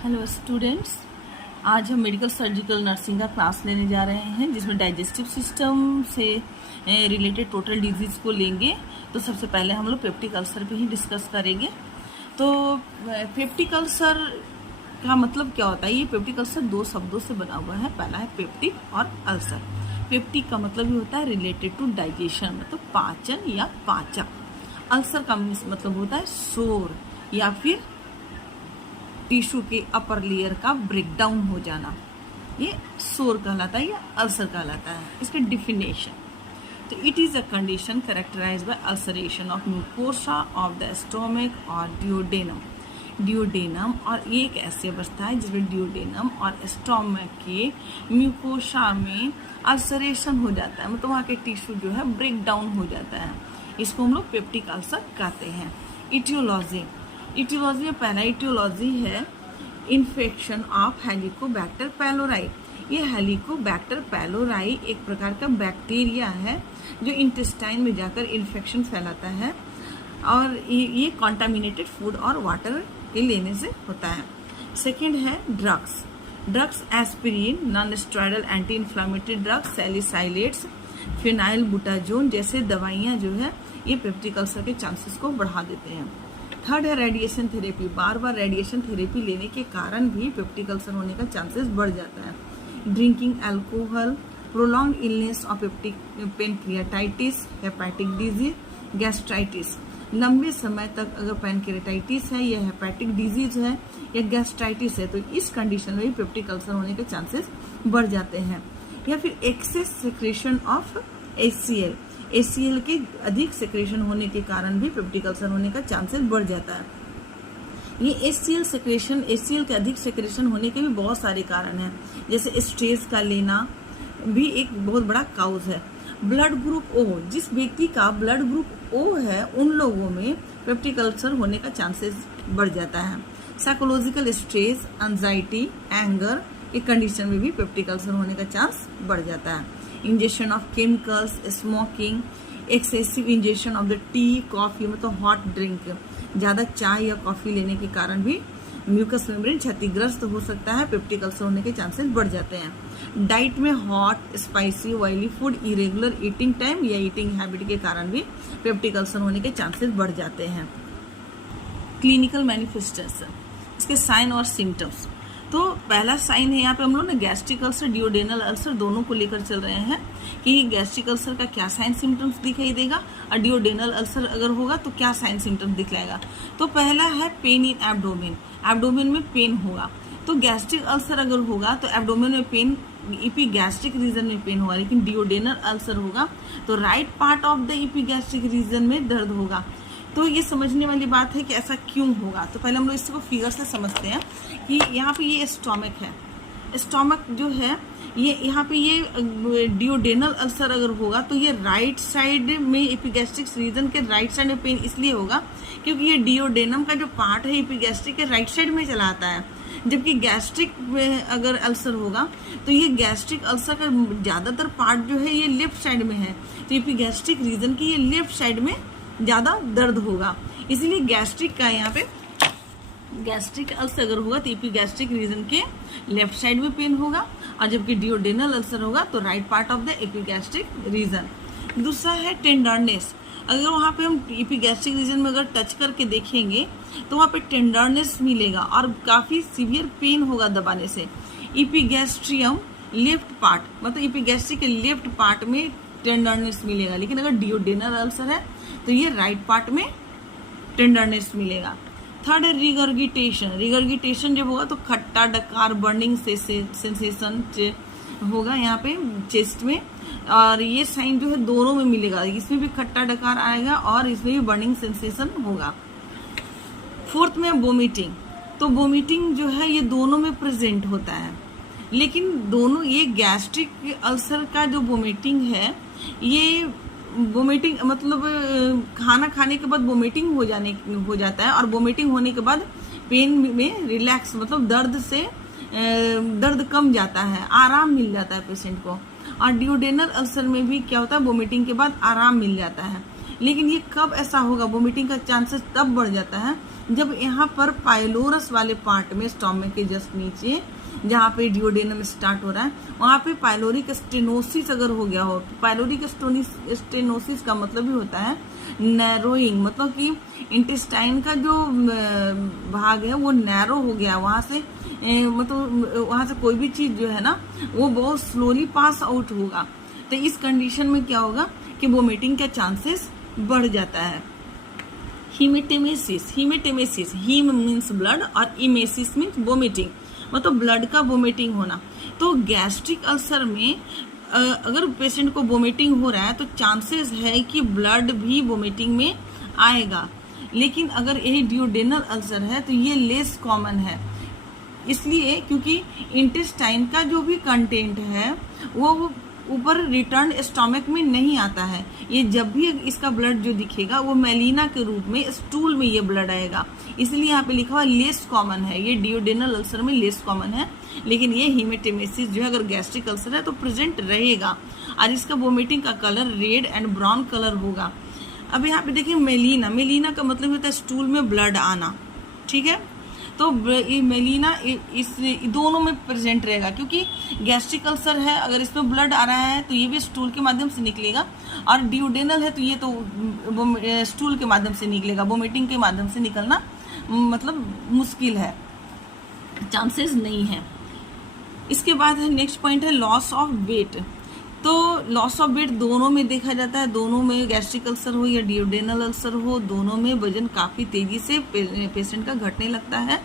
Hello students, आज हम medical surgical nursing का क्लास लेने जा रहे हैं जिसमें डाइजेस्टिव सिस्टम से रिलेटेड टोटल डिजीज़ को लेंगे। तो सबसे पहले हम लोग पेप्टिक अल्सर पे ही डिस्कस करेंगे। तो पेप्टिक अल्सर का मतलब क्या होता है? ये पेप्टिक अल्सर दो शब्दों से बना हुआ है। पहला है पेप्टिक और अल्सर। पेप्टिक का मतलब ये होता है रिलेटेड टू डाइजेशन, मतलब पाचन या पाचक। अल्सर का मतलब होता है सोर या फिर टिश्यू के अपर लेयर का ब्रेकडाउन हो जाना, ये सोर कहलाता है या अल्सर कहलाता है। इसका डिफिनेशन, तो it is a condition characterised by ulceration of mucosa of the stomach और डियोडेनम और ये एक ऐसी अवस्था है जिसमें डियोडेनम और स्टोमक के म्यूकोसा में अल्सरेशन हो जाता है, मतलब वहाँ के टिश्यू जो है ब्रेक डाउन हो जाता है। इसको हम लोग पेप्टिक अल्सर कहते हैं। इटियोलॉजी में पहला इटियोलॉजी है इन्फेक्शन ऑफ हेलिकोबैक्टर पैलोराई। ये हेलिकोबैक्टर पैलोराई एक प्रकार का बैक्टीरिया है जो इंटेस्टाइन में जाकर इन्फेक्शन फैलाता है और ये कॉन्टामिनेटेड फूड और वाटर के लेने से होता है। सेकंड है drugs aspirin, non steroidal anti inflammatory drugs, salicylates, phenylbutazone जैसे दवाइयाँ जो है ये पेप्टिक अल्सर के चांसेस को बढ़ा देते हैं। थर्ड है रेडिएशन थेरेपी। बार बार रेडिएशन थेरेपी लेने के कारण भी पेप्टिक अल्सर होने का चांसेस बढ़ जाता है। Drinking alcohol, prolong illness of peptic pancreatitis, hepatic disease, gastritis. लंबे समय तक अगर पेनक्रियाटाइटिस है या हेपेटिक डिजीज है या गैस्ट्राइटिस है तो इस कंडीशन में भी पेप्टिक अल्सर होने के चांसेस बढ़ जाते हैं। या फिर एक्सेस सेक्रेशन ऑफ HCl के अधिक सेक्रेशन होने के कारण भी पेप्टिक अल्सर होने का चांसेस बढ़ जाता है। ये HCl के अधिक सेक्रेशन होने के भी बहुत सारे कारण हैं, जैसे स्ट्रेस का लेना भी एक बहुत बड़ा काउज है। ब्लड ग्रुप O, जिस व्यक्ति का ब्लड ग्रुप O है उन लोगों में पेप्टिक अल्सर होने का चांसेस बढ़ जाता है। साइकोलॉजिकल स्ट्रेस, एंजाइटी, एंगर के कंडीशन में भी पेप्टिक अल्सर होने का चांस बढ़ जाता है। Injection of chemicals, smoking, excessive injection of the T, coffee, मतलब हॉट ड्रिंक, ज़्यादा चाय या कॉफ़ी लेने के कारण भी म्यूकस मेम्ब्रेन क्षतिग्रस्त हो सकता है, पेप्टिक अल्सर होने के चांसेस बढ़ जाते हैं। डाइट में hot, spicy, oily food, irregular eating time या ईटिंग हैबिट के कारण भी पेप्टिक अल्सर होने के चांसेस बढ़ जाते हैं। क्लिनिकल मैनिफेस्टेशन, इसके साइन और सिम्टम्स। तो पहला साइन है यहाँ पे हम लोग ना गैस्ट्रिक अल्सर, डियोडेनल अल्सर दोनों को लेकर चल रहे हैं कि गैस्ट्रिक अल्सर का क्या साइन सिम्टम्स दिखाई देगा और डियोडेनल अल्सर अगर होगा तो क्या साइन सिम्टम्स दिखलाएगा। तो पहला है पेन इन एब्डोमेन में पेन होगा। तो गैस्ट्रिक अल्सर अगर होगा तो एब्डोमेन में पेन, इपीगैस्ट्रिक रीजन में पेन होगा, लेकिन डियोडेनल अल्सर होगा तो right part of the epigastric region में दर्द होगा। तो ये समझने वाली बात है कि ऐसा क्यों होगा। तो पहले हम लोग इसको फिगर से समझते हैं कि यहाँ पे ये स्टोमक है। स्टोमक जो है ये यहाँ पे ये डियोडेनल अल्सर अगर होगा तो ये राइट साइड में एपिगैस्ट्रिक रीजन के राइट साइड में पेन इसलिए होगा क्योंकि ये डियोडेनम का जो पार्ट है एपिगैस्ट्रिक के राइट साइड में चला आता है, जबकि गैस्ट्रिक में अगर अल्सर होगा तो ये गैस्ट्रिक अल्सर का ज़्यादातर पार्ट जो है ये लेफ्ट साइड में है, तो एपिगैस्ट्रिक रीजन की ये लेफ्ट साइड में ज़्यादा दर्द होगा। इसीलिए गैस्ट्रिक का यहाँ पे गैस्ट्रिक अल्सर अगर होगा तो एपिगैस्ट्रिक रीजन के लेफ्ट साइड में पेन होगा और जबकि डियोडेनल अल्सर होगा तो right part of the epigastric region. दूसरा है टेंडरनेस। अगर वहाँ पे हम एपिगैस्ट्रिक रीजन में अगर टच करके देखेंगे तो वहाँ पे टेंडरनेस मिलेगा और काफ़ी सीवियर पेन होगा दबाने से। एपिगैस्ट्रियम लेफ्ट पार्ट, मतलब एपिगैस्ट्रिक के लेफ्ट पार्ट में टेंडरनेस मिलेगा, लेकिन अगर डियोडेनल अल्सर है तो ये राइट पार्ट में टेंडरनेस मिलेगा। थर्ड है रिगर्गिटेशन जब होगा तो खट्टा डकार, बर्निंग सेंसेशन होगा यहाँ पे चेस्ट में, और ये साइन जो है दोनों में मिलेगा, इसमें भी खट्टा डकार आएगा और इसमें भी बर्निंग सेंसेशन होगा। फोर्थ में वोमिटिंग। तो वोमिटिंग जो है ये दोनों में प्रेजेंट होता है, लेकिन दोनों ये गैस्ट्रिक अल्सर का जो वोमिटिंग है ये वोमिटिंग मतलब खाना खाने के बाद वोमिटिंग हो जाता है और वोमिटिंग होने के बाद पेन में रिलैक्स, मतलब दर्द कम जाता है, आराम मिल जाता है पेशेंट को। और डियोडेनल अल्सर में भी क्या होता है, वोमिटिंग के बाद आराम मिल जाता है। लेकिन ये कब ऐसा होगा, वोमिटिंग का चांसेस तब बढ़ जाता है जब यहाँ पर पाइलोरस वाले पार्ट में स्टोमक के जस्ट नीचे जहाँ पे डियोडेनम स्टार्ट हो रहा है वहाँ पे पाइलोरिक स्टेनोसिस अगर हो गया हो, पाइलोरिक स्टेनोसिस का मतलब ही होता है नैरोइंग, मतलब कि इंटेस्टाइन का जो भाग है वो नैरो हो गया, वहाँ से मतलब वहाँ से कोई भी चीज़ जो है ना वो बहुत स्लोली पास आउट होगा। तो इस कंडीशन में क्या होगा कि वोमिटिंग के चांसेस बढ़ जाता है। हीमेटेमेसिस, हीमेटेमेसिस, हीम मीन्स ब्लड और इमेसिस मीन्स वोमिटिंग, मतलब ब्लड का वोमिटिंग होना। तो गैस्ट्रिक अल्सर में अगर पेशेंट को वोमिटिंग हो रहा है तो चांसेस है कि ब्लड भी वोमिटिंग में आएगा, लेकिन अगर यही डियोडेनल अल्सर है तो ये लेस कॉमन है, इसलिए क्योंकि इंटेस्टाइन का जो भी कंटेंट है वो ऊपर रिटर्न स्टोमक में नहीं आता है। ये जब भी इसका ब्लड जो दिखेगा वो मेलिना के रूप में स्टूल में ये ब्लड आएगा, इसलिए यहाँ पे लिखा हुआ लेस कॉमन है। ये डियोडेनल अल्सर में लेस कॉमन है, लेकिन ये हीमेटेमेसिस जो है अगर गैस्ट्रिक अल्सर है तो प्रेजेंट रहेगा और इसका वोमिटिंग का colour red and brown colour होगा। अब यहाँ पे देखिए मेलिना, मेलिना का मतलब होता है स्टूल में ब्लड आना, ठीक है। तो ये मेलिना इस दोनों में प्रेजेंट रहेगा, क्योंकि गैस्ट्रिक अल्सर है अगर इसमें ब्लड आ रहा है तो ये भी स्टूल के माध्यम से निकलेगा, और डियोडेनल है तो ये तो स्टूल के माध्यम से निकलेगा, वोमिटिंग के माध्यम से निकलना मतलब मुश्किल है, चांसेस नहीं है। इसके बाद है नेक्स्ट पॉइंट है लॉस ऑफ वेट। तो लॉस ऑफ वेट दोनों में देखा जाता है, दोनों में गैस्ट्रिक अल्सर हो या डियोडेनल अल्सर हो, दोनों में वजन काफ़ी तेज़ी से पेशेंट का घटने लगता है।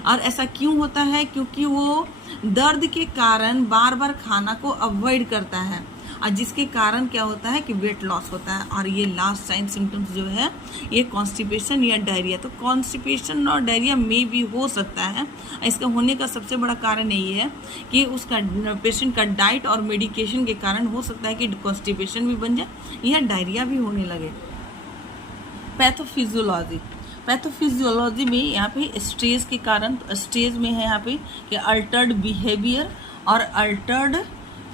और ऐसा क्यों होता है? क्योंकि वो दर्द के कारण बार बार खाना को अवॉइड करता है, और जिसके कारण क्या होता है कि वेट लॉस होता है। और ये लास्ट साइन सिम्टम्स जो है ये कॉन्स्टिपेशन या डायरिया, तो कॉन्स्टिपेशन और डायरिया में भी हो सकता है। इसका होने का सबसे बड़ा कारण यही है कि उसका पेशेंट का डाइट और मेडिकेशन के कारण हो सकता है कि कॉन्स्टिपेशन भी बन जाए या डायरिया भी होने लगे। पैथोफिजियोलॉजी, पैथोफिजियोलॉजी में यहाँ पे स्ट्रेस के कारण, तो स्ट्रेस में है यहाँ पे कि अल्टर्ड बिहेवियर और अल्टर्ड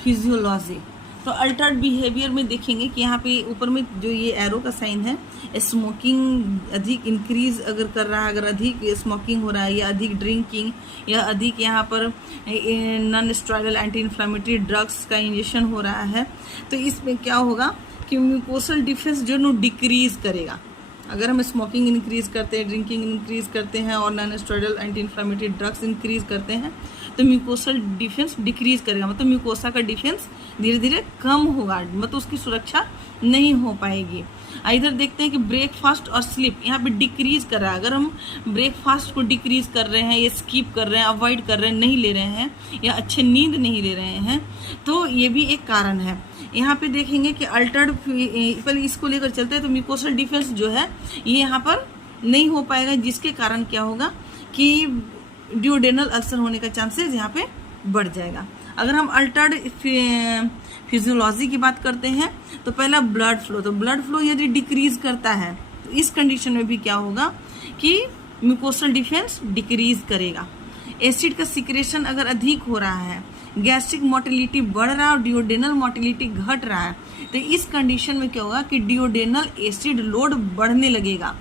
फिजियोलॉजी। तो अल्टर्ड बिहेवियर में देखेंगे कि यहाँ पे ऊपर में जो ये एरो का साइन है, स्मोकिंग अधिक इंक्रीज अगर कर रहा है, अगर अधिक स्मोकिंग हो रहा है या अधिक ड्रिंकिंग या अधिक यहाँ पर non steroidal anti inflammatory drugs का इंजेक्शन हो रहा है, तो इसमें क्या होगा कि म्यूकोसल डिफेंस जो नो डिक्रीज करेगा। अगर हम स्मोकिंग इंक्रीज करते हैं, ड्रिंकिंग इंक्रीज करते हैं और non steroidal anti inflammatory drugs increase करते हैं तो म्यूकोसल डिफेंस डिक्रीज करेगा, मतलब म्यूकोसा का डिफेंस धीरे धीरे कम होगा, मतलब उसकी सुरक्षा नहीं हो पाएगी। इधर देखते हैं कि ब्रेकफास्ट और स्लीप यहाँ पे डिक्रीज कर रहा है। अगर हम ब्रेकफास्ट को डिक्रीज कर रहे हैं या स्किप कर रहे हैं, अवॉइड कर रहे हैं, नहीं ले रहे हैं या अच्छे नींद नहीं ले रहे हैं, तो ये भी एक कारण है। यहाँ पे देखेंगे कि अल्टर्ड, पहले इसको लेकर चलते हैं, तो म्यूकोसल डिफेंस जो है ये यहाँ पर नहीं हो पाएगा, जिसके कारण क्या होगा कि डियोडेनल अल्सर होने का चांसेस यहाँ पे बढ़ जाएगा। अगर हम अल्टर्ड फिजियोलॉजी की बात करते हैं तो पहला ब्लड फ्लो, तो ब्लड फ्लो यदि डिक्रीज करता है तो इस कंडीशन में भी क्या होगा कि म्यूकोसल डिफेंस डिक्रीज करेगा। एसिड का सिक्रेशन अगर अधिक हो रहा है, गैस्ट्रिक मोटिलिटी बढ़ रहा है और डियोडेनल मोटिलिटी घट रहा है, तो इस कंडीशन में क्या होगा कि डियोडेनल एसिड लोड बढ़ने लगेगा।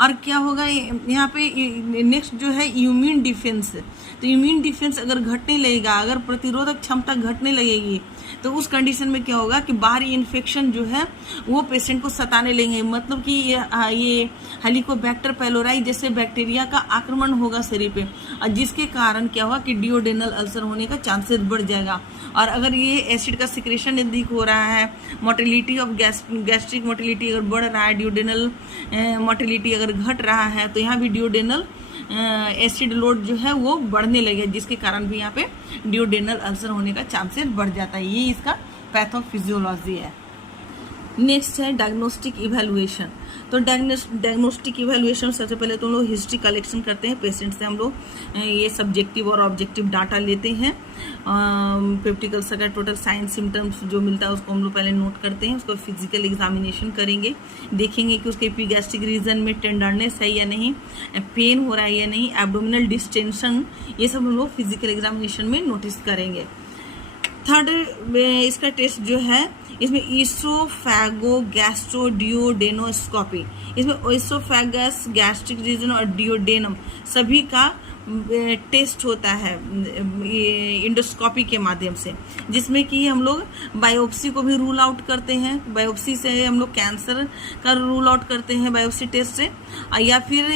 और क्या होगा यहाँ पे नेक्स्ट जो है इम्यून डिफेंस, तो इम्यून डिफेंस अगर घटने लगेगा, अगर प्रतिरोधक क्षमता घटने लगेगी, तो उस कंडीशन में क्या होगा कि बाहरी इन्फेक्शन जो है वो पेशेंट को सताने लगेंगे, मतलब कि ये हेलिकोबैक्टर पाइलोराई जैसे बैक्टीरिया का आक्रमण होगा शरीर पे, और जिसके कारण क्या होगा कि डियोडेनल अल्सर होने का चांसेस बढ़ जाएगा। और अगर ये एसिड का सिक्रेशन अधिक हो रहा है, मोटिलिटी ऑफ गैस्ट्रिक मोटिलिटी अगर बढ़ रहा है, डियोडेनल मोटिलिटी अगर घट रहा है, तो यहाँ भी डियोडेनल एसिड लोड जो है वो बढ़ने लगे, जिसके कारण भी यहाँ पे डियोडेनल अल्सर होने का चांसेस बढ़ जाता है। ये इसका पैथोफिजियोलॉजी है। नेक्स्ट है डायग्नोस्टिक इवैल्यूएशन। तो डायग्नोस्टिक इवैल्यूएशन सबसे पहले तो हम लोग हिस्ट्री कलेक्शन करते हैं, पेशेंट से हम लोग ये सब्जेक्टिव और ऑब्जेक्टिव डाटा लेते हैं। पेप्टिक अल्सर का टोटल साइन सिम्टम्स जो मिलता है उसको हम लोग पहले नोट करते हैं, उसको फिजिकल एग्जामिनेशन करेंगे, देखेंगे कि उसके एपिगैस्ट्रिक रीजन में टेंडरनेस है या नहीं, पेन हो रहा है या नहीं, एब्डोमिनल डिस्टेंशन, ये सब हम लोग फिजिकल एग्जामिनेशन में नोटिस करेंगे। थर्ड इसका टेस्ट जो है, इसमें ईसोफेगो गैस्ट्रोडियोडेनोस्कोपी, इसमें ईसोफेगस, गैस्ट्रिक रीजन और डियोडेनम सभी का टेस्ट होता है इंडोस्कोपी के माध्यम से, जिसमें कि हम लोग बायोप्सी को भी रूल आउट करते हैं। बायोप्सी से हम लोग कैंसर का रूल आउट करते हैं बायोप्सी टेस्ट से, या फिर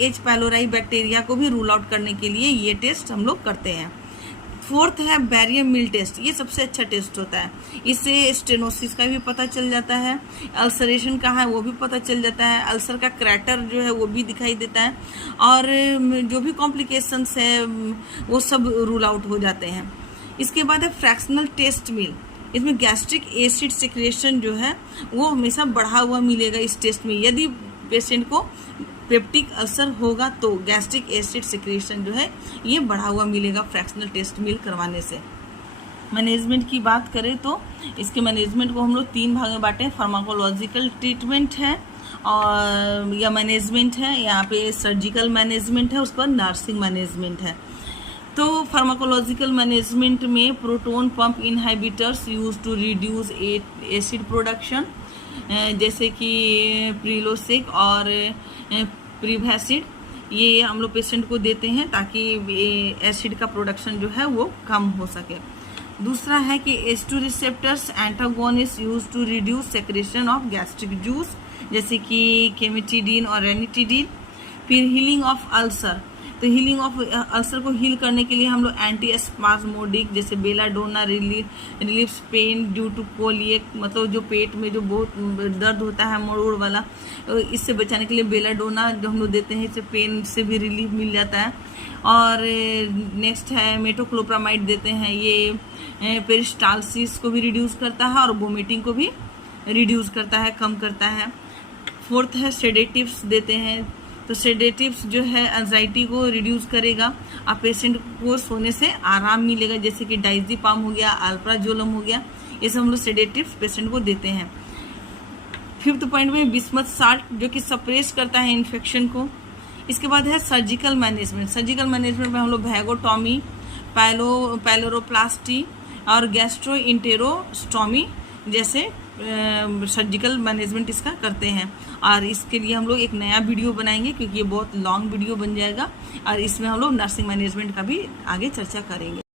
एच पाइलोराई बैक्टीरिया को भी रूल आउट करने के लिए ये टेस्ट हम लोग करते हैं। फोर्थ है बैरियम मिल टेस्ट, ये सबसे अच्छा टेस्ट होता है। इससे स्टेनोसिस का भी पता चल जाता है, अल्सरेशन का है वो भी पता चल जाता है, अल्सर का क्रैटर जो है वो भी दिखाई देता है, और जो भी कॉम्प्लिकेशंस है वो सब रूल आउट हो जाते हैं। इसके बाद है फ्रैक्शनल टेस्ट मिल, इसमें गैस्ट्रिक एसिड सिक्रेशन जो है वो हमेशा बढ़ा हुआ मिलेगा इस टेस्ट में। यदि पेशेंट को पेप्टिक अल्सर होगा तो गैस्ट्रिक एसिड सिक्रेशन जो है ये बढ़ा हुआ मिलेगा फ्रैक्शनल टेस्ट मिल करवाने से। मैनेजमेंट की बात करें तो इसके मैनेजमेंट को हम लोग 3 भाग में बांटे, फार्माकोलॉजिकल ट्रीटमेंट है और या मैनेजमेंट है, यहाँ पे सर्जिकल मैनेजमेंट है, उस पर नर्सिंग मैनेजमेंट है। तो फार्माकोलॉजिकल मैनेजमेंट में proton pump inhibitors use to reduce acid production, जैसे कि प्रिलोसिक और प्रीवैसिड, ये हम लोग पेशेंट को देते हैं ताकि एसिड का प्रोडक्शन जो है वो कम हो सके। दूसरा है कि H2 receptors antagonist use to reduce secretion of gastric juice, जैसे कि केमिटिडीन और रेनिटिडीन। फिर हीलिंग ऑफ अल्सर, तो हीलिंग ऑफ अल्सर को हील करने के लिए हम लोग एंटी स्पाज्मोडिक जैसे belladonna relieves pain due to coeliac, मतलब जो पेट में जो बहुत दर्द होता है मरोड़ वाला, इससे बचाने के लिए बेलाडोना जो हम लोग देते हैं, इससे पेन से भी रिलीफ मिल जाता है। और नेक्स्ट है मेटोक्लोप्रामाइड देते हैं, ये पेरिस्टालसिस को भी रिड्यूस करता है और वोमिटिंग को भी रिड्यूस करता है, कम करता है। फोर्थ है सेडेटिव्स देते हैं, तो सेडेटिव्स जो है एंजाइटी को रिड्यूस करेगा और पेशेंट को सोने से आराम मिलेगा, जैसे कि डाइज़ीपाम हो गया, अल्प्राजोलम हो गया, ये सब हम लोग सेडेटिव्स पेशेंट को देते हैं। फिफ्थ पॉइंट में बिस्मथ साल्ट जो कि सप्रेस करता है इन्फेक्शन को। इसके बाद है सर्जिकल मैनेजमेंट। सर्जिकल मैनेजमेंट में हम लोग वैगोटॉमी, पाइलोरोप्लास्टी और गैस्ट्रोइंटेरोस्टॉमी जैसे सर्जिकल मैनेजमेंट इसका करते हैं। और इसके लिए हम लोग एक नया वीडियो बनाएंगे क्योंकि ये बहुत लॉन्ग वीडियो बन जाएगा, और इसमें हम लोग नर्सिंग मैनेजमेंट का भी आगे चर्चा करेंगे।